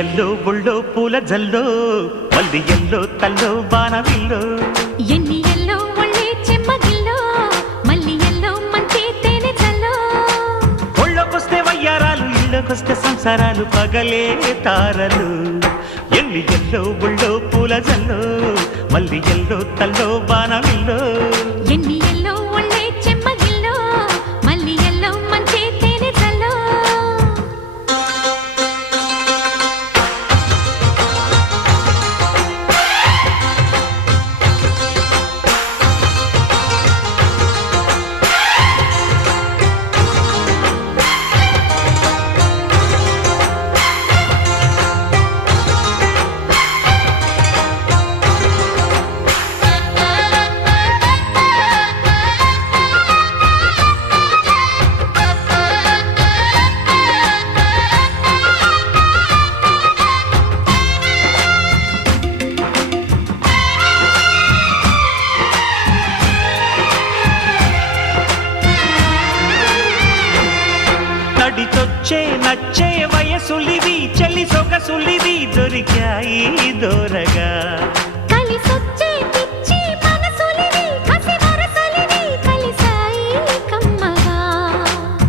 yellow ఒళ్ళో పూల జల్లో మల్లి yellow తల్లో బాణవిల్లో ఎన్ని ఎల్లో ఒళ్ళే చెమ్మగిల్లో మల్లి ఎల్లో మంచి తేనె జల్లో ఒళ్ళోకొస్తే వయ్యారాలు ఇళ్ళకొస్తే సంసారాలు పగలే తారలు ఎన్ని ఎల్లో ఒళ్ళో పూల జల్లో మల్లి ఎల్లో తల్లో బాణవిల్లో ఎన్ని ఎల్లో ఒళ్ళే చెమ్మగిల్లో మల్లి ఎల్లో మంచి తేనె జల్లో నడిచొచ్చే నచ్చే వయసులివి చెలి సొగసులివి దొరికాయి దూరగా